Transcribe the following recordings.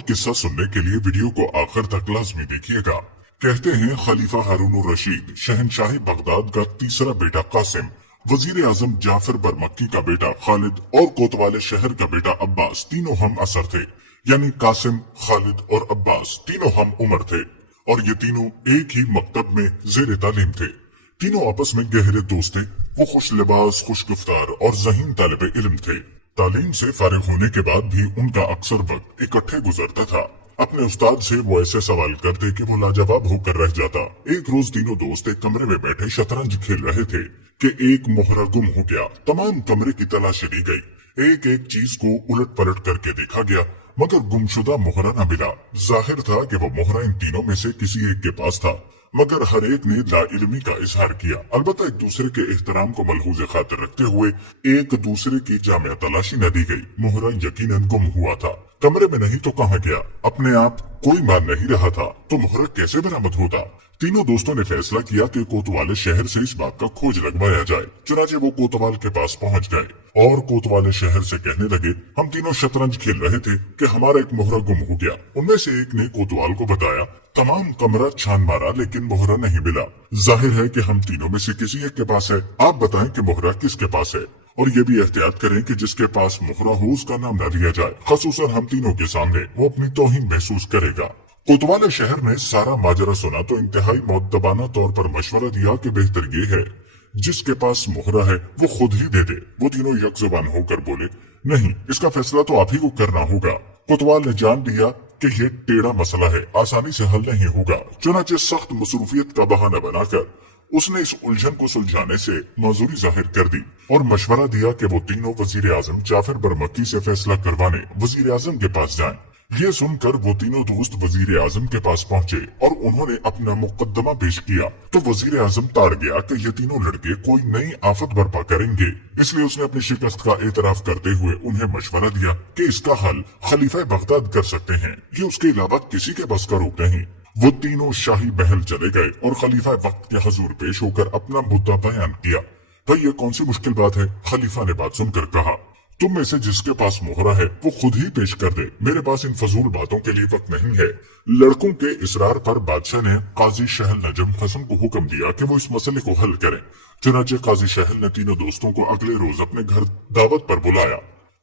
मुकम्मल किस्सा सुनने के लिए वीडियो को आखिर तक लाजमी देखिएगा। कहते हैं खलीफा हारून रशीद शहनशाह बगदाद का तीसरा बेटा कासिम, वजीर आजम जाफर बरमक्की का बेटा खालिद और कोतवाले शहर का बेटा अब्बास तीनों हम असर थे। यानी कासिम, खालिद और अब्बास तीनों हम उम्र थे और ये तीनों एक ही मकतब में जेर तालीम थे। तीनों आपस में गहरे दोस्त थे। वो खुश लिबास, खुश गुफ्तार और ज़हीन तालिब इल्म थे। तालीम से फारिग होने के बाद भी उनका अक्सर वक्त इकट्ठे गुजरता था। अपने उस्ताद से वो ऐसे सवाल करते कि वो लाजवाब होकर रह जाता। एक रोज तीनों दोस्त एक कमरे में बैठे शतरंज खेल रहे थे कि एक मोहरा गुम हो गया। तमाम कमरे की तलाशी ली गई, एक एक चीज को उलट पलट करके देखा गया, मगर गुमशुदा मोहरा न मिला। जाहिर था कि वो मोहरा इन तीनों में से किसी एक के पास था, मगर हर एक ने लाइल्मी का इजहार किया। अलबत्ता एक दूसरे के एहतराम को मलहूज खातिर रखते हुए एक दूसरे की जामिया तलाशी न दी गई। मोहरा यकीनन गुम हुआ था, कमरे में नहीं तो कहाँ गया। अपने आप कोई मान नहीं रहा था तो मोहरा कैसे बरामद होता। तीनों दोस्तों ने फैसला किया कि कोतवाले शहर से इस बात का खोज लगवाया जाए। चुनाचे वो कोतवाल के पास पहुंच गए और कोतवाले शहर से कहने लगे, हम तीनों शतरंज खेल रहे थे कि हमारा एक मोहरा गुम हो गया। उनमें से एक ने कोतवाल को बताया, तमाम कमरा छान मारा लेकिन मोहरा नहीं मिला। जाहिर है कि हम तीनों में से किसी एक के पास है। आप बताएं कि मोहरा किसके पास है, और ये भी एहतियात करें कि जिसके पास मोहरा हो उसका नाम न लिया जाए, खसूसन हम तीनों के सामने। वो अपनी तौहीन महसूस करेगा। कोतवाले शहर ने सारा माजरा सुना तो इंतहाई मौदबाना तौर पर मशवरा दिया कि बेहतर ये है जिसके पास मोहरा है वो खुद ही दे दे। वो तीनों यकजुबान होकर बोले, नहीं, इसका फैसला तो आप ही को करना होगा। कोतवाल ने जान लिया कि ये टेढ़ा मसला है, आसानी से हल नहीं होगा। चुनाचे सख्त मसरूफियत का बहाना बनाकर उसने इस उलझन को सुलझाने से मंजूरी जाहिर कर दी और मशवरा दिया कि वो तीनों वजीर आजम जाफर बरमक्की से फैसला करवाने वजीर आजम के पास जाएं। ये सुनकर वो तीनों दोस्त वजीर आजम के पास पहुंचे और उन्होंने अपना मुकदमा पेश किया तो वजीर आजम ताड़ गया कि ये तीनों लड़के कोई नई आफत बर्पा करेंगे। इसलिए उसने अपनी शिकस्त का एतराफ करते हुए उन्हें मशवरा दिया कि इसका हल खलीफा बगदाद कर सकते हैं, ये उसके अलावा किसी के बस का रोक नहीं। वो तीनों शाही महल चले गए और खलीफा वक्त के हजूर पेश होकर अपना मुद्दा बयान किया। भाई ये कौन सी मुश्किल बात है, खलीफा ने बात सुनकर कहा, तुम में से जिसके पास मोहरा है वो खुद ही पेश कर दे। मेरे पास इन फजूल बातों के लिए वक्त नहीं है। लड़कों के इसरार पर बादशाह ने काजी शहल नजम खसम को हुक्म दिया कि वो इस मसले को हल करें। चुनाचे काजी शहल ने तीनों दोस्तों को अगले रोज अपने घर दावत पर बुलाया।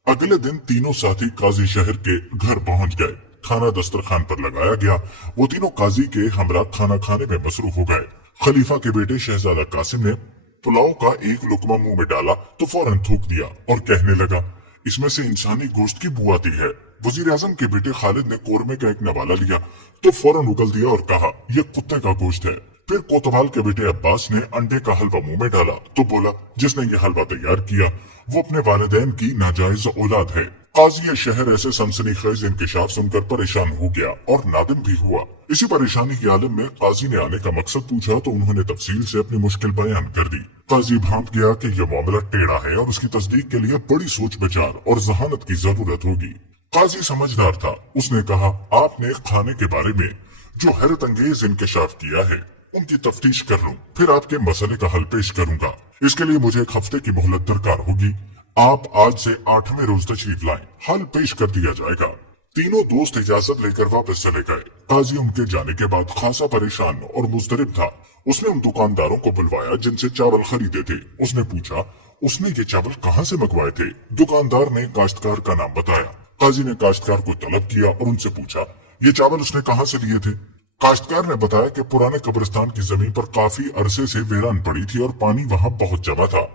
अगले दिन तीनों साथी काजी शहर के घर पहुंच गए। खाना दस्तरखान पर लगाया गया। वो तीनों काजी के हमरा खाना खाने में मसरूफ हो गए। खलीफा के बेटे शहजादा कासिम ने पुलाव का एक लुकमा मुंह में डाला तो फौरन थूक दिया और कहने लगा, इसमें से इंसानी गोश्त की बू आती है। वजीर आजम के बेटे खालिद ने कोरमे का एक नवाला लिया तो फौरन उगल दिया और कहा, यह कुत्ते का गोश्त है। फिर कोतवाल के बेटे अब्बास ने अंडे का हलवा मुंह में डाला तो बोला, जिसने ये हलवा तैयार किया वो अपने वालिदैन की नाजायज औलाद है। काजी शहर ऐसे सनसनीखेज इंकशाफ सुनकर परेशान हो गया और नादिम भी हुआ। इसी परेशानी के आलम में काजी ने आने का मकसद पूछा तो उन्होंने तफसील से अपनी मुश्किल बयान कर दी। काजी भांप गया कि यह मामला टेढ़ा है और उसकी तस्दीक के लिए बड़ी सोच विचार और जहानत की जरूरत होगी। काजी समझदार था। उसने कहा, आपने खाने के बारे में जो हैरत अंगेज इंकशाफ किया है उनकी तफ्तीश कर लूं, फिर आपके मसले का हल पेश करूंगा। इसके लिए मुझे एक हफ्ते की मोहलत दरकार होगी। आप आज से 8वें रोज तशरीफ लाएं, हल पेश कर दिया जाएगा। तीनों दोस्त इजाजत लेकर वापस चले गए। काजी उनके जाने के बाद खासा परेशान और मुस्तरिब था। उसने उन दुकानदारों को बुलवाया जिनसे चावल खरीदे थे। उसने पूछा, उसने ये चावल कहाँ से मंगवाए थे। दुकानदार ने काश्तकार का नाम बताया। काजी ने काश्तकार को तलब किया और उनसे पूछा, ये चावल उसने कहाँ से लिए थे। काश्तकार ने बताया कि पुराने कब्रिस्तान की जमीन पर काफी अरसे से वीरान पड़ी थी और पानी वहाँ बहुत जमा था।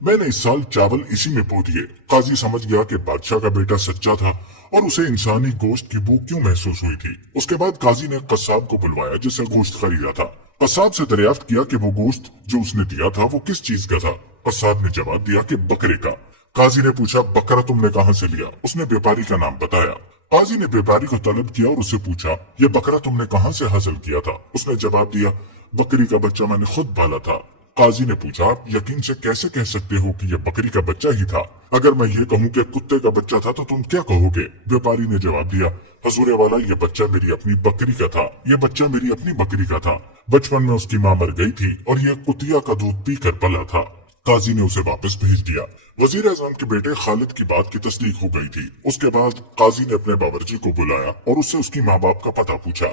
मैंने इस साल चावल इसी में बो दिए। काजी समझ गया कि बादशाह का बेटा सच्चा था और उसे इंसानी गोश्त की भूख क्यों महसूस हुई थी। उसके बाद काजी ने कस्साब को बुलवाया जिससे गोश्त खरीदा था। कस्साब से दरियाफ्त किया कि वो गोश्त जो उसने दिया था वो किस चीज का था। कस्साब ने जवाब दिया कि बकरे का। काजी ने पूछा, बकरा तुमने कहाँ से लिया। उसने व्यापारी का नाम बताया। काजी ने व्यापारी को तलब किया और उससे पूछा, ये बकरा तुमने कहाँ से हासिल किया था। उसने जवाब दिया, बकरी का बच्चा मैंने खुद पाला था। काजी ने पूछा, आप यकीन से कैसे कह सकते हो कि यह बकरी का बच्चा ही था। अगर मैं ये कहूँ कि कुत्ते का बच्चा था तो तुम क्या कहोगे। व्यापारी ने जवाब दिया, हजूर वाला, ये बच्चा मेरी अपनी बकरी का था। ये बच्चा मेरी अपनी बकरी का था। बचपन में उसकी माँ मर गई थी और ये कुतिया का दूध पी कर पला था। काजी ने उसे वापस भेज दिया। वजीर आजम के बेटे खालिद की बात की तस्दीक हो गई थी। उसके बाद काजी ने अपने बावर्ची को बुलाया और उससे उसकी माँ बाप का पता पूछा।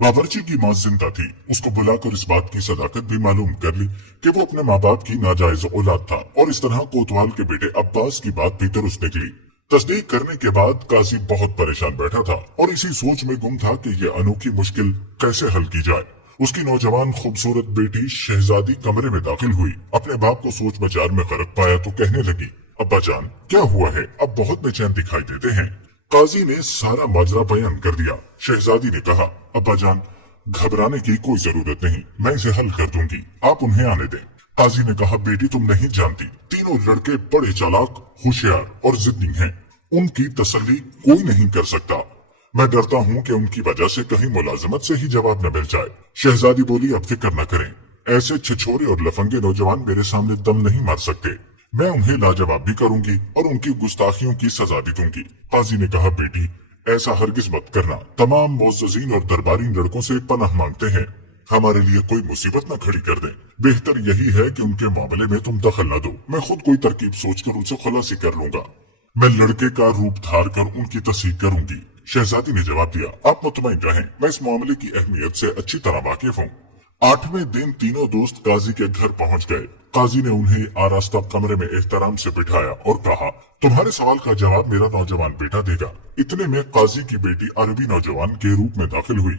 बावर्ची की माँ जिंदा थी। उसको बुलाकर इस बात की सदाकत भी मालूम कर ली कि वो अपने माँ बाप की नाजायज औलाद था और इस तरह कोतवाल के बेटे अब्बास की बात भी दुरुस्त निकली। तस्दीक करने के बाद काजी बहुत परेशान बैठा था और इसी सोच में गुम था कि ये अनोखी मुश्किल कैसे हल की जाए। उसकी नौजवान खूबसूरत बेटी शहजादी कमरे में दाखिल हुई। अपने बाप को सोच विचार में गरक पाया तो कहने लगी, अब्बा जान क्या हुआ है, अब बहुत बेचैन दिखाई देते हैं। काजी ने सारा माजरा बयान कर दिया। शहजादी ने कहा, अब्बा जान घबराने की कोई जरूरत नहीं, मैं इसे हल कर दूंगी, आप उन्हें आने दें। काजी ने कहा, बेटी तुम नहीं जानती, तीनों लड़के बड़े चालाक, होशियार और जिद्दी हैं। उनकी तसल्ली कोई नहीं कर सकता। मैं डरता हूँ कि उनकी वजह से कहीं मुलाजमत से ही जवाब न मिल जाए। शहजादी बोली, अब फिक्र न करें, ऐसे छिछोरे और लफंगे नौजवान मेरे सामने दम नहीं मार सकते। मैं उन्हें लाजवाब भी करूंगी और उनकी गुस्ताखियों की सजा भी दूंगी। काजी ने कहा, बेटी ऐसा हरगिज मत करना, तमाम मोअज़्ज़ज़ीन और दरबारी लड़कों से पनाह मांगते हैं, हमारे लिए कोई मुसीबत न खड़ी कर दें। बेहतर यही है कि उनके मामले में तुम दखल न दो, मैं खुद कोई तरकीब सोचकर उनसे खुलासी कर लूंगा। मैं लड़के का रूप धार कर उनकी तस्दीक करूंगी। शहजादी ने जवाब दिया, आप मुतमईन रहें, मैं इस मामले की अहमियत से अच्छी तरह वाकिफ हूँ। 8वें दिन तीनों दोस्त काजी के घर पहुंच गए। काजी ने उन्हें आरास्ता कमरे में एहतराम से बिठाया और कहा, तुम्हारे सवाल का जवाब मेरा नौजवान बेटा देगा। इतने में काजी की बेटी अरबी नौजवान के रूप में दाखिल हुई।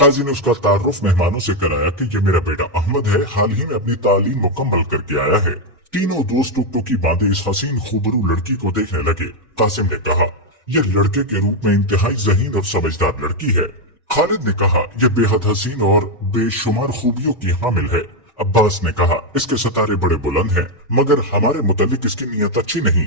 काजी ने उसका तारुफ मेहमानों से कराया कि ये मेरा बेटा अहमद है, हाल ही में अपनी तालीम मुकम्मल करके आया है। तीनों दोस्त टुकटुकी बांधे इस हसीन खूबरू लड़की को देखने लगे। कासिम ने कहा, यह लड़के के रूप में इंतहाई ज़हीन और समझदार लड़की है। खालिद ने कहा, यह बेहद हसीन और बेशुमार खूबियों की हामिल है। अब्बास ने कहा, इसके सितारे बड़े बुलंद हैं, मगर हमारे मुतालिक इसकी नीयत अच्छी नहीं।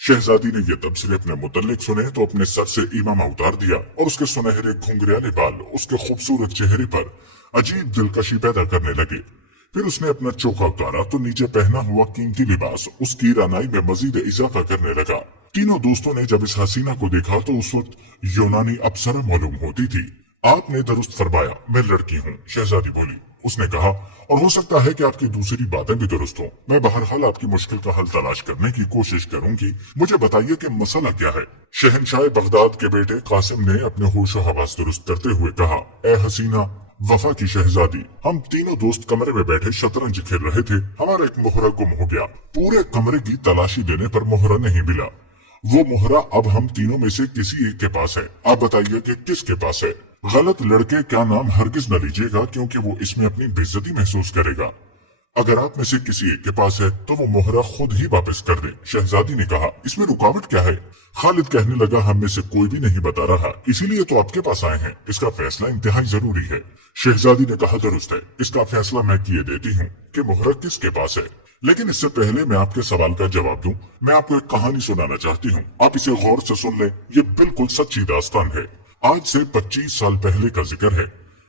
शहजादी ने यह तबसरे अपने मुतालिक सुने तो अपने सर से इमामा उतार दिया और उसके सुनहरे घुंघराले बाल उसके खूबसूरत चेहरे पर अजीब दिलकशी पैदा करने लगे। फिर उसने अपना चोखा उतारा तो नीचे पहना हुआ कीमती लिबास उसकी रानाई में मजीद इजाफा करने लगा। तीनों दोस्तों ने जब इस हसीना को देखा तो उस वक्त यूनानी अप्सरा मालूम होती थी। आपने दुरुस्त फरमाया, मैं लड़की हूँ, शहजादी बोली। उसने कहा, और हो सकता है कि आपकी दूसरी बातें भी दुरुस्त हों। मैं बहरहाल आपकी मुश्किल का हल तलाश करने की कोशिश करूंगी। मुझे बताइए कि मसला क्या है। शहनशाह बगदाद के बेटे कासिम ने अपने होशो हवास दुरुस्त करते हुए कहा, ए हसीना वफा की शहजादी, हम तीनों दोस्त कमरे में बैठे शतरंज खेल रहे थे। हमारा एक मोहरा गुम हो गया। पूरे कमरे की तलाशी देने पर मोहरा नहीं मिला। वो मोहरा अब हम तीनों में से किसी एक के पास है। आप बताइए कि किसके पास है। गलत लड़के का नाम हरगिज न लीजिएगा, क्योंकि वो इसमें अपनी बेइज्जती महसूस करेगा। अगर आप में से किसी एक के पास है तो वो मोहरा खुद ही वापस कर दे। शहजादी ने कहा, इसमें रुकावट क्या है। खालिद कहने लगा, हम में से कोई भी नहीं बता रहा, इसीलिए तो आपके पास आए हैं। इसका फैसला इंतहाई जरूरी है। शहजादी ने कहा, दुरुस्त है, इसका फैसला मैं किए देती हूँ कि मोहरा किसके पास है। लेकिन इससे पहले मैं आपके सवाल का जवाब दूं, मैं आपको एक कहानी सुनाना चाहती हूँ। आप इसे गौर से सुन लें, ये बिल्कुल सच्ची दास्तान है। आज से 25 साल पहले का जिक्र है।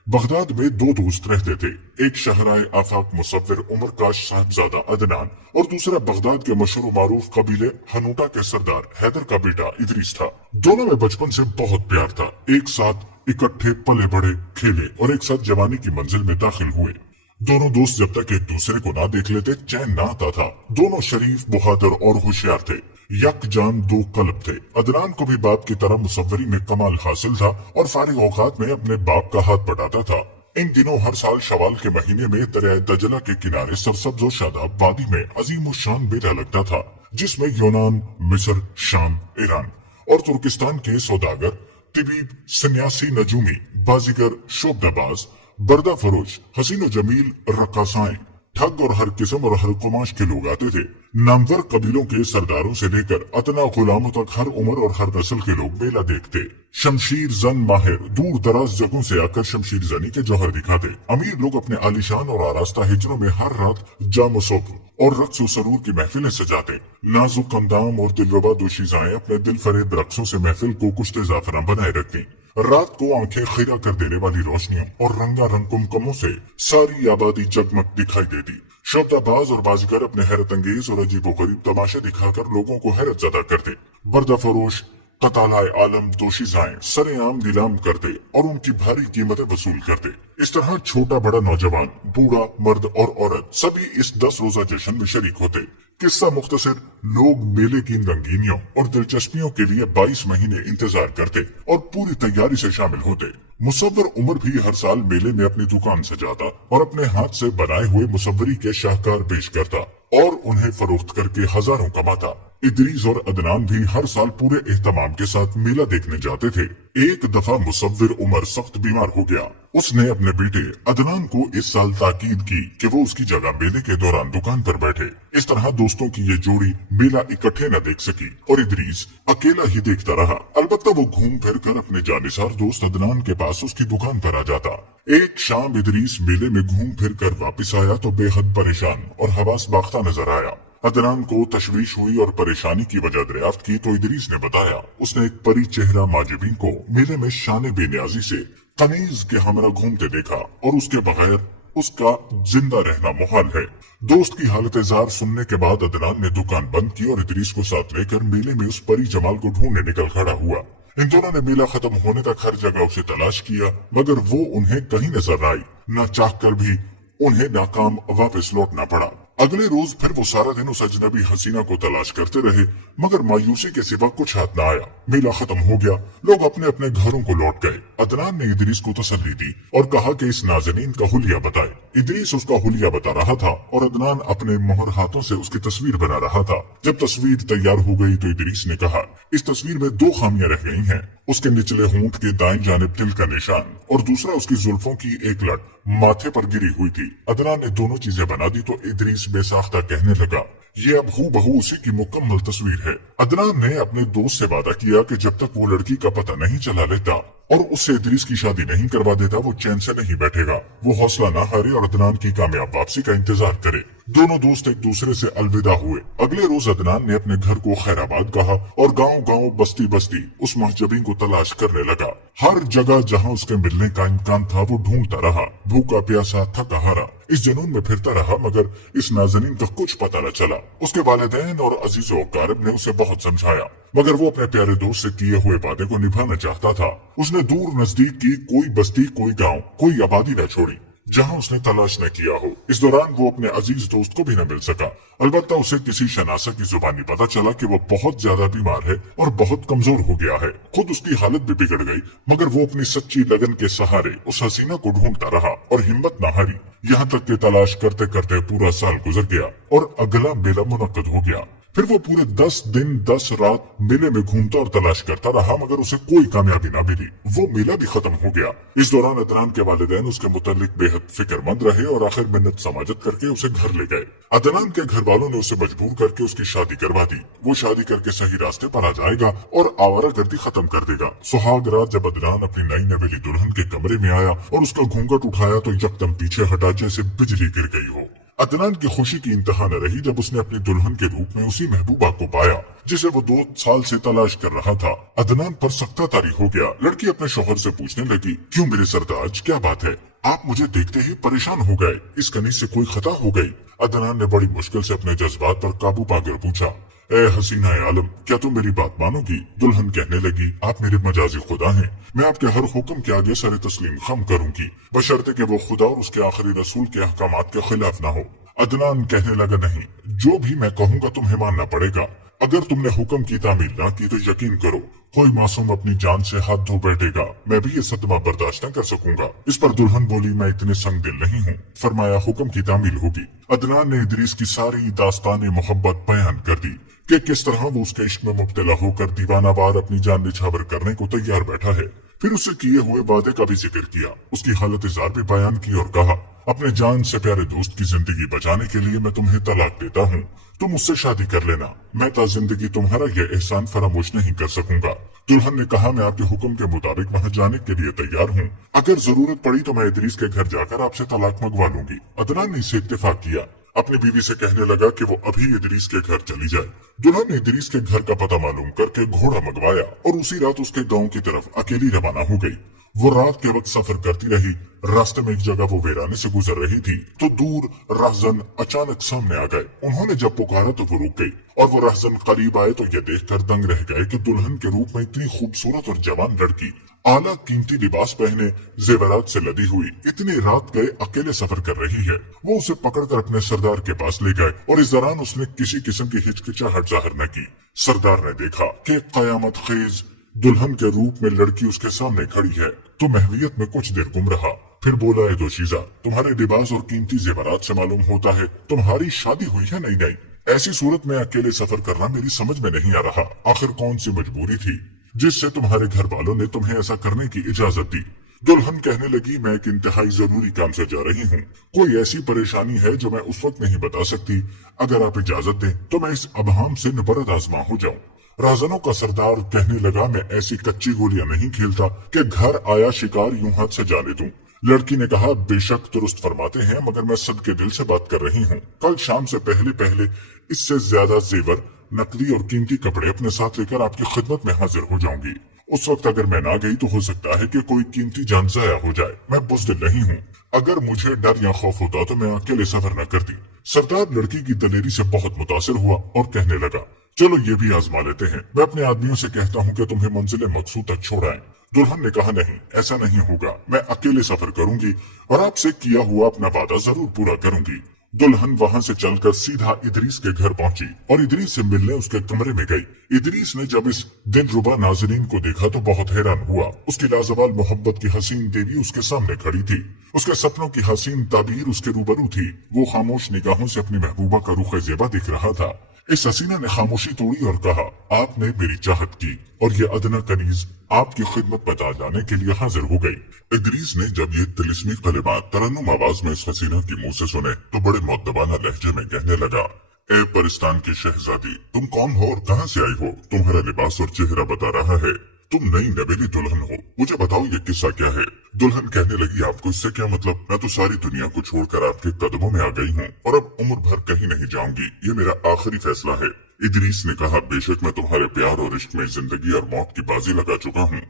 बगदाद में दो दोस्त रहते थे। एक शहराए आफाक मुसव्विर उमर काश साहबजादा अदनान और दूसरा बगदाद के मशहूर मारूफ कबीले हनूटा के सरदार हैदर का बेटा इदरीस था। दोनों में बचपन से बहुत प्यार था। एक साथ इकट्ठे पले बढ़े, खेले और एक साथ जवानी की मंजिल में दाखिल हुए। दोनों दोस्त जब तक एक दूसरे को ना देख लेते चैन ना आता था। दोनों शरीफ, बहादुर और होशियार थे। यकजान दो कल्ब थे। अदनान को भी बाप की तरह मुसव्वरी में कमाल हासिल था और फारिग औकात में अपने बाप का हाथ बटाता था। इन दिनों हर साल शवाल के महीने में दरिया दजला के किनारे सरसब्ज और शादाब वादी में अजीम शान मेला लगता था, जिसमें यूनान, मिस्र, शाम, ईरान और तुर्किस्तान के सौदागर, तिबीब, सन्यासी, नजूमी, बाजीगर, शोबदाबाज, बर्दा फरोश, हसीनो जमील, रक्कासाएं, ठग और हर किस्म और हर कुमाश के लोग आते थे। नामवर कबीलों के सरदारों से लेकर अतना गुलामों तक हर उम्र और हर नस्ल के लोग मेला देखते। शमशीर जन माहिर दूर दराज जगहों से आकर शमशीर जनी के जौहर दिखाते। अमीर लोग अपने आलिशान और आरास्ता हिजरों में हर रात जाम और रक्स व सरूर की महफिलें सजाते। नाजुक अंदाम और दिलरुबा दोशीजाएं अपने दिल फरेब रक्सों से महफिल को कुश्ते जाफरान बनाए रखती। रात को आंखें खीरा कर देने वाली रोशनियों और रंगारंग कुमकुमों से सारी आबादी जगमग दिखाई देती। शब्दाबाज और बाजीगर अपने हैरत अंगेज और अजीबोगरीब तमाशे दिखाकर लोगों को हैरत ज़दा करते। बर्दा फरोश, कतालाए आलम, दोशीजाएं सरेआम नीलाम करते और उनकी भारी कीमतें वसूल करते। इस तरह छोटा बड़ा, नौजवान, बूढ़ा, मर्द और औरत सभी इस 10 रोजा जश्न में शरीक होते। किस्सा मुख्तसर, लोग मेले की इन रंगीनियों और दिलचस्पियों के लिए 22 महीने इंतजार करते और पूरी तैयारी से शामिल होते। मुसव्विर उमर भी हर साल मेले में अपनी दुकान सजाता और अपने हाथ से बनाए हुए मुसव्वरी के शाहकार पेश करता और उन्हें फरोख्त करके हजारों कमाता। इदरीस और अदनान भी हर साल पूरे एहतमाम के साथ मेला देखने जाते थे। एक दफा मुसव्विर उमर सख्त बीमार हो गया। उसने अपने बेटे अदनान को इस साल ताकीद की कि वो उसकी जगह मेले के दौरान दुकान पर बैठे। इस तरह दोस्तों की ये जोड़ी मेला इकट्ठे न देख सकी और इदरीस अकेला ही देखता रहा। अलबत्ता वो घूम फिर कर अपने जानिसार दोस्त अदनान के पास उसकी दुकान पर आ जाता। एक शाम इदरीस मेले में घूम फिर कर वापिस आया तो बेहद परेशान और हवास बाख्ता नजर आया। अदनान को तशवीश हुई और परेशानी की वजह दरियाफ्त की तो इदरीस ने बताया उसने एक परी चेहरा माजिबीन को मेले में शान बेनियाजी से कनीज के हमरा घूमते देखा और उसके बगैर उसका जिंदा रहना मुहाल है। दोस्त की हालत जार सुनने के बाद अदनान ने दुकान बंद की और इदरीस को साथ लेकर मेले में उस परी जमाल को ढूंढने निकल खड़ा हुआ। इन दोनों ने मेला खत्म होने तक हर जगह उसे तलाश किया मगर वो उन्हें कहीं नजर न आई। न चाह कर भी उन्हें नाकाम वापस लौटना पड़ा। अगले रोज फिर वो सारा दिन उस अजनबी हसीना को तलाश करते रहे मगर मायूसी के सिवा कुछ हाथ न आया। मेला खत्म हो गया, लोग अपने अपने घरों को लौट गए। अदनान ने इदरीस को तसल्ली दी और कहा कि इस नाज़नीन का हुलिया बताए। इदरीस उसका हुलिया बता रहा था और अदनान अपने मोहर हाथों से उसकी तस्वीर बना रहा था। जब तस्वीर तैयार हो गई तो इदरीस ने कहा इस तस्वीर में 2 खामियां रह गई हैं। उसके निचले होंठ के दाएं जानिब तिल का निशान और दूसरा उसकी जुल्फों की एक लट माथे पर गिरी हुई थी। अदनान ने दोनों चीजें बना दी तो इदरीस बेसाख्ता कहने लगा ये अब हूबहू उसी की मुकम्मल तस्वीर है। अदनान ने अपने दोस्त से वादा किया कि जब तक वो लड़की का पता नहीं चला लेता और उससे इदरीस की शादी नहीं करवा देता वो चैन से नहीं बैठेगा। वो हौसला न हारे और अदनान की कामयाब वापसी का इंतजार करे। दोनों दोस्त एक दूसरे से अलविदा हुए। अगले रोज अदनान ने अपने घर को खैराबाद कहा और गांव गांव बस्ती बस्ती उस महजबी को तलाश करने लगा। हर जगह जहां उसके मिलने का इम्कान था वो ढूंढता रहा। भूखा प्यासा थका हारा इस जुनून में फिरता रहा मगर इस नाज़नीन का कुछ पता न चला। उसके वालिदैन और अजीजों अकारिब ने उसे बहुत समझाया मगर वो अपने प्यारे दोस्त से किए हुए वादे को निभाना चाहता था। उसने दूर नजदीक की कोई बस्ती, कोई गांव, कोई आबादी न छोड़ी जहां उसने तलाश न किया हो। इस दौरान वो अपने अजीज दोस्त को भी न मिल सका। अलबत्ता उसे किसी शनासा की जुबानी पता चला कि वो बहुत ज्यादा बीमार है और बहुत कमजोर हो गया है। खुद उसकी हालत भी बिगड़ गई मगर वो अपनी सच्ची लगन के सहारे उस हसीना को ढूंढता रहा और हिम्मत न हारी। यहाँ तक कि तलाश करते करते पूरा साल गुजर गया और अगला मेला मुनक्कद हो गया। फिर वो पूरे 10 दिन 10 रात मेले में घूमता और तलाश करता रहा मगर उसे कोई कामयाबी न मिली। वो मेला भी खत्म हो गया। इस दौरान अदनान के वालिदैन उसके मुतालिक बेहद फिक्रमंद रहे और आखिर मिन्नत समाजत करके उसे घर ले गए। अदनान के घर वालों ने उसे मजबूर करके उसकी शादी करवा दी। वो शादी करके सही रास्ते पर आ जाएगा और आवारागर्दी खत्म कर देगा। सुहाग रात जब अदनान अपनी नई नवेली दुल्हन के कमरे में आया और उसका घूंघट उठाया तो यकदम पीछे हटा जैसे बिजली गिर गई हो। अदनान की खुशी की इंतहा न रही जब उसने अपनी दुल्हन के रूप में उसी महबूबा को पाया जिसे वो 2 साल से तलाश कर रहा था। अदनान पर सख्ता तारी हो गया। लड़की अपने शौहर से पूछने लगी क्यों मेरे सरताज, क्या बात है? आप मुझे देखते ही परेशान हो गए। इस कनीज से कोई खता हो गई? अदनान ने बड़ी मुश्किल से अपने जज्बात पर काबू पाकर पूछा ए हसीना आलम, क्या तुम मेरी बात मानोगी? दुल्हन कहने लगी आप मेरे मजाजी खुदा हैं। मैं आपके हर हुक्म के आगे सर तस्लीम खम करूंगी बशर्ते कि वो खुदा और उसके आखिरी रसूल के अहकामात के खिलाफ ना हो। अदनान कहने लगा नहीं, जो भी मैं कहूंगा तुम्हें मानना पड़ेगा। अगर तुमने हुक्म की तामील ना की तो यकीन करो कोई मासूम अपनी जान से हाथ धो बैठेगा। मैं भी ये सदमा बर्दाश्त न कर सकूंगा। इस पर दुल्हन बोली मैं इतने संग दिल नहीं हूँ। फरमाया हुक्म की तामील होगी। अदनान ने इदरीस की सारी दास्तान मोहब्बत बयान कर दी कि किस तरह वो उसके इश्क में मुब्तला होकर दीवानावार अपनी जान निछावर करने को तैयार बैठा है। फिर उससे किए हुए वादे का भी जिक्र किया, उसकी हालत जार भी बयान की और कहा अपने जान से प्यारे दोस्त की जिंदगी बचाने के लिए मैं तुम्हें तलाक देता हूँ। तुम मुझसे शादी कर लेना। मैं ता जिंदगी तुम्हारा यह एहसान फरामोश नहीं कर सकूंगा। दुल्हन ने कहा मैं आपके हुक्म के मुताबिक वहाँ जाने के लिए तैयार हूँ। अगर जरूरत पड़ी तो मैं इदरीस के घर जाकर आपसे तलाक मंगवा लूंगी। अदनान ने इससे इत्तेफाक किया। अपनी बीवी से कहने लगा कि वो अभी इदरीस के घर चली जाए। दुल्हन ने इदरीस के घर का पता मालूम करके घोड़ा मंगवाया और उसी रात उसके गांव की तरफ अकेली रवाना हो गई। वो रात के वक्त सफर करती रही। रास्ते में एक जगह वो वीराने से गुजर रही थी तो दूर राहजन अचानक सामने आ गए। उन्होंने जब पुकारा तो वो रुक गई और वो राहजन करीब आए तो ये देखकर दंग रह गए कि दुल्हन के रूप में इतनी खूबसूरत और जवान लड़की आला कीमती लिबास पहने, जेवरात से लदी हुई, इतनी रात गए अकेले सफर कर रही है। वो उसे पकड़कर अपने सरदार के पास ले गए और इस दौरान उसने किसी किस्म की हिचकिचाहट जाहिर न की। सरदार ने देखा कि कयामत खेज दुल्हन के रूप में लड़की उसके सामने खड़ी है, तो महवियत में कुछ देर गुम रहा, फिर बोला, ए दोशीजा, तुम्हारे लिबास और कीमती जेवरात से मालूम होता है तुम्हारी शादी हुई है नहीं नहीं। ऐसी सूरत में अकेले सफर करना मेरी समझ में नहीं आ रहा। आखिर कौन सी मजबूरी थी जिससे तुम्हारे घर वालों ने तुम्हें ऐसा करने की इजाजत दी। दुल्हन कहने लगी, मैं एक इंतहाई जरूरी काम से जा रही हूँ। कोई ऐसी परेशानी है जो मैं उस वक्त नहीं बता सकती। अगर आप इजाजत दें तो मैं इस अबहाम से निबरद आजमा हो जाऊं। राजनों का सरदार कहने लगा, मैं ऐसी कच्ची गोलियां नहीं खेलता कि घर आया शिकार यूं हाथ से जाने दूं। लड़की ने कहा, बेशक दुरुस्त फरमाते हैं, मगर मैं सदके दिल से बात कर रही हूँ। कल शाम से पहले पहले इससे ज्यादा जेवर, नकदी और कीमती कपड़े अपने साथ लेकर आपकी खिदमत में हाजिर हो जाऊंगी। उस वक्त अगर मैं ना गई तो हो सकता है कि कोई कीमती जान जाया हो जाए। मैं बुज़दिल नहीं हूँ। अगर मुझे डर या खौफ होता तो मैं अकेले सफर न करती। सरदार लड़की की दलेरी से बहुत मुतासिर हुआ और कहने लगा, चलो ये भी आजमा लेते हैं। मैं अपने आदमियों से कहता हूँ कि तुम्हें मंजिल मकसूद तक छोड़ाएं। दुल्हन ने कहा, नहीं, ऐसा नहीं होगा। मैं अकेले सफर करूंगी और आपसे किया हुआ अपना वादा जरूर पूरा करूंगी। दुल्हन वहां से चलकर सीधा इदरीस के घर पहुंची और इदरीस से मिलने उसके कमरे में गई। इदरीस ने जब इस दिलरुबा नाज़रीन को देखा तो बहुत हैरान हुआ। उसकी लाजवाल मोहब्बत की हसीन देवी उसके सामने खड़ी थी। उसके सपनों की हसीन ताबीर उसके रूबरू थी। वो खामोश निगाहों से अपनी महबूबा का रुख ज़ेबा देख रहा था। इस हसीना ने खामोशी तोड़ी और कहा, आपने मेरी चाहत की और ये अदना कनीज आपकी खिदमत बता जाने के लिए हाजिर हो गई। इदरीस ने जब ये तिलिस्मी कलिमात तरन्नुम आवाज में इस हसीना की मुंह से सुने तो बड़े मुअद्दबाना लहजे में कहने लगा, ए परिस्तान की शहजादी, तुम कौन हो और कहां से आई हो? तुम्हारा लिबास और चेहरा बता रहा है तुम नई नवेली दुल्हन हो। मुझे बताओ ये किस्सा क्या है? दुल्हन कहने लगी, आपको इससे क्या मतलब? मैं तो सारी दुनिया को छोड़कर आपके कदमों में आ गई हूँ और अब उम्र भर कहीं नहीं जाऊंगी। ये मेरा आखिरी फैसला है। इदरीस ने कहा, बेशक मैं तुम्हारे प्यार और इश्क में जिंदगी और मौत की बाजी लगा चुका हूँ,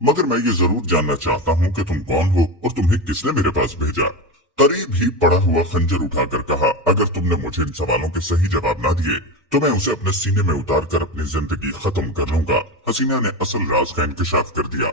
मगर मैं ये जरूर जानना चाहता हूँ कि तुम कौन हो और तुम्हें किसने मेरे पास भेजा। करीब ही पड़ा हुआ खंजर उठाकर कहा, अगर तुमने मुझे इन सवालों के सही जवाब ना दिए तो मैं उसे अपने सीने में उतार कर अपनी जिंदगी खत्म कर लूंगा। हसीना ने असल राज का इंकशाफ कर दिया।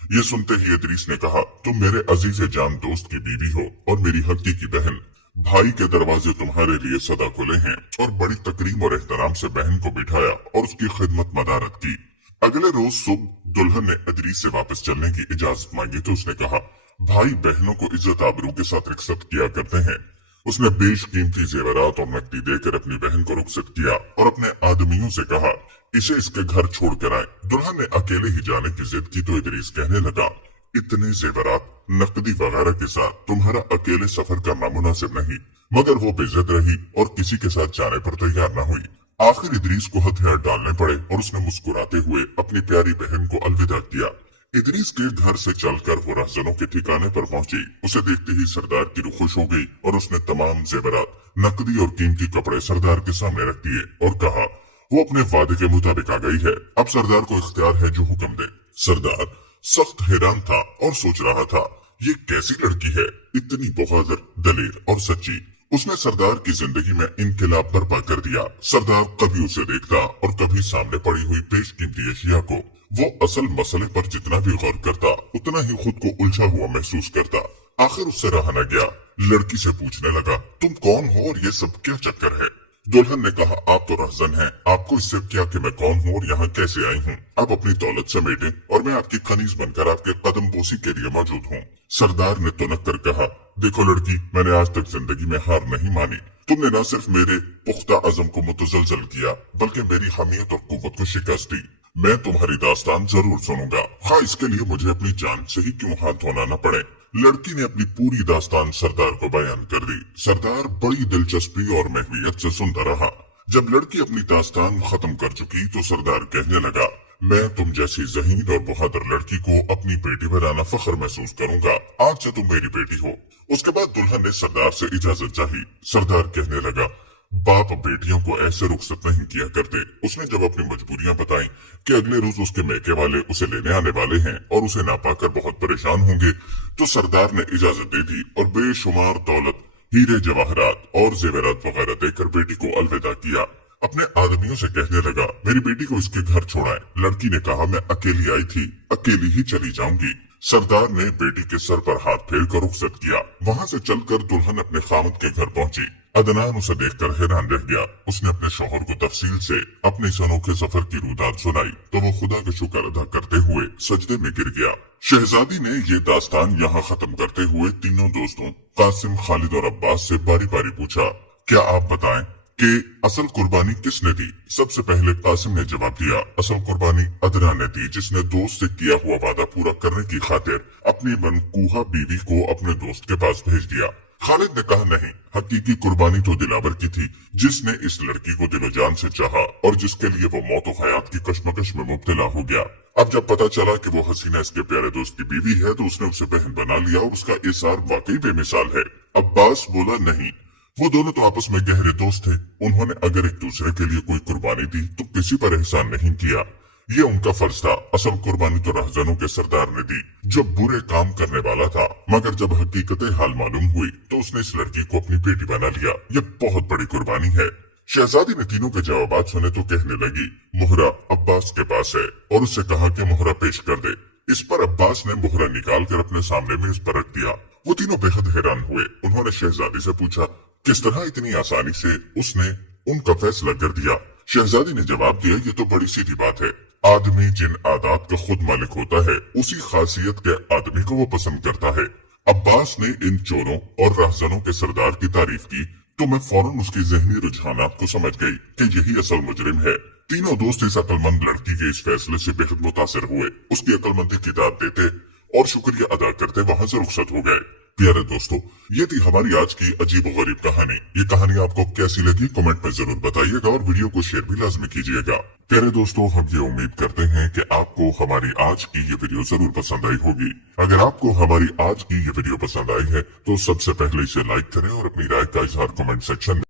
ये सुनते ही इदरीस ने कहा, तुम मेरे अजीज जान दोस्त की बीवी हो और मेरी हकीकी बहन। भाई के दरवाजे तुम्हारे लिए सदा खुले हैं। और बड़ी तकरीम और एहतराम से बहन को बिठाया और उसकी खिदमत मदारत की। अगले रोज सुबह दुल्हन ने इदरीस से वापस चलने की इजाजत मांगी तो उसने कहा, भाई बहनों को इज्जत आबरू के साथ रुखसत किया करते हैं। उसने बेशकीमती जेवरात और नकदी देकर अपनी बहन को रुखसत किया और अपने आदमियों से कहा, इसे इसके घर छोड़ कर आए। दुल्हन ने अकेले ही जाने की जिद की तो इदरीस कहने लगा, इतने जेवरात, नकदी वगैरह के साथ तुम्हारा अकेले सफर करना मुनासिब नहीं। मगर वो बेइज्जत रही और किसी के साथ जाने पर तैयार न हुई। आखिर इदरीस को हथियार डालने पड़े और उसने मुस्कुराते हुए अपनी प्यारी बहन को अलविदा किया। इदरीस के घर से चलकर वो रहजनों के ठिकाने पर पहुंची। उसे देखते ही सरदार की रूह खुश हो गई और उसने तमाम जेवरात, नकदी और कीमती कपड़े सरदार के सामने रख दिए और कहा, वो अपने वादे के मुताबिक आ गई है। अब सरदार को इख्तियार है जो हुक्म दे। सरदार सख्त हैरान था और सोच रहा था, ये कैसी लड़की है, इतनी बहादुर, दलेर और सच्ची। उसने सरदार की जिंदगी में इनकलाब बर्पा कर दिया। सरदार कभी उसे देखता और कभी सामने पड़ी हुई बेशकीमती अशिया को। वो असल मसले पर जितना भी गौर करता उतना ही खुद को उलझा हुआ महसूस करता। आखिर उससे रहा न गया। लड़की से पूछने लगा, तुम कौन हो और ये सब क्या चक्कर है? दुल्हन ने कहा, आप तो रहजन हैं, आपको इससे क्या कि मैं कौन हूँ और यहाँ कैसे आई हूँ। आप अपनी दौलत समेटें और मैं आपकी खनीज बनकर आपके कदम बोसी के लिए मौजूद हूँ। सरदार ने तुनक कर कहा, देखो लड़की, मैंने आज तक जिंदगी में हार नहीं मानी। तुमने न सिर्फ मेरे पुख्ता अज़म को मुतजलजल किया बल्कि मेरी हमीयत और कुव्वत को शिकस्त दी। मैं तुम्हारी दास्तान जरूर सुनूंगा, हाँ इसके लिए मुझे अपनी जान से ही क्यों हाथ धोना न पड़े। लड़की ने अपनी पूरी दास्तान सरदार को बयान कर दी। सरदार बड़ी दिलचस्पी और महवियत से सुनता रहा। जब लड़की अपनी दास्तान खत्म कर चुकी तो सरदार कहने लगा, मैं तुम जैसी ज़हीन और बहादुर लड़की को अपनी बेटी बनाना फख्र महसूस करूंगा। आज से तुम मेरी बेटी हो। उसके बाद दुल्हन ने सरदार से इजाजत चाही। सरदार कहने लगा, बाप बेटियों को ऐसे रुखसत नहीं किया करते। उसने जब अपनी मजबूरियां बताई कि अगले रोज उसके मैके वाले उसे लेने आने वाले हैं और उसे ना पाकर बहुत परेशान होंगे, तो सरदार ने इजाजत दे दी और बेशुमार दौलत, हीरे जवाहरात और जेवरात वगैरह देकर बेटी को अलविदा किया। अपने आदमियों से कहने लगा, मेरी बेटी को इसके घर छोड़ाएं। लड़की ने कहा, मैं अकेली आई थी, अकेली ही चली जाऊंगी। सरदार ने बेटी के सर पर हाथ फेर कर रुखसत किया। वहां से चलकर दुल्हन अपने खामद के घर पहुंची। अदनान उसे देखकर हैरान रह गया। उसने अपने शौहर को तफसील से अपने इस अनोखे सफर की रुदात सुनाई तो वो खुदा का शुक्र अदा करते हुए सजदे में गिर गया। शहजादी ने ये दास्तान यहाँ खत्म करते हुए तीनों दोस्तों कासिम, खालिद और अब्बास से बारी बारी पूछा, क्या आप बताएं कि असल कुर्बानी किसने दी? सबसे पहले कासिम ने जवाब दिया, असल कुर्बानी अदनान ने दी, जिसने दोस्त से किया हुआ वादा पूरा करने की खातिर अपनी मनकूहा बीवी को अपने दोस्त के पास भेज दिया। खालिद ने कहा, नहीं, हकीकी कुर्बानी तो दिलावर की थी, जिसने इस लड़की को दिलो जान से चाहा और जिसके लिए वो मौत और हयात की कश्मकश में मुब्तला हो गया। अब जब पता चला कि वो हसीना इसके प्यारे दोस्त की बीवी है तो उसने उसे बहन बना लिया और उसका एसार वाकई बेमिसाल है। अब्बास बोला, नहीं, वो दोनों तो आपस में गहरे दोस्त थे। उन्होंने अगर एक दूसरे के लिए कोई कुर्बानी दी तो किसी पर एहसान नहीं किया, ये उनका फर्ज था। असल कुर्बानी तो रहजनों के सरदार ने दी, जो बुरे काम करने वाला था, मगर जब हकीकत हाल मालूम हुई तो उसने इस लड़की को अपनी बेटी बना लिया। ये बहुत बड़ी कुर्बानी है। शहजादी ने तीनों के जवाबात सुने तो कहने लगी, मोहरा अब्बास के पास है, और उससे कहा कि मोहरा पेश कर दे। इस पर अब्बास ने मोहरा निकाल कर अपने सामने मेज पर रख दिया। वो तीनों बेहद हैरान हुए। उन्होंने शहजादी से पूछा, किस तरह इतनी आसानी से उसने उनका फैसला कर दिया? शहजादी ने जवाब दिया, ये तो बड़ी सीधी बात है। आदमी जिन आदात का खुद मालिक होता है, उसी खासियत के आदमी को वो पसंद करता है। अब्बास ने इन चोरों और रहजनों के सरदार की तारीफ की तो मैं फौरन उसकी जहनी रुझानात को समझ गई कि यही असल मुजरिम है। तीनों दोस्त इस अक्लमंद लड़की के इस फैसले से बेहद मुतासिर हुए। उसकी अक्लमंदी की दाद देते और शुक्रिया अदा करते वहां से रुखसत हो गए। प्यारे दोस्तों, ये थी हमारी आज की अजीब और गरीब कहानी। ये कहानी आपको कैसी लगी कमेंट में जरूर बताइएगा और वीडियो को शेयर भी लाजमी कीजिएगा। प्यारे दोस्तों, हम ये उम्मीद करते हैं कि आपको हमारी आज की ये वीडियो जरूर पसंद आई होगी। अगर आपको हमारी आज की ये वीडियो पसंद आई है तो सबसे पहले इसे लाइक करें और अपनी राय का इजहार कमेंट सेक्शन में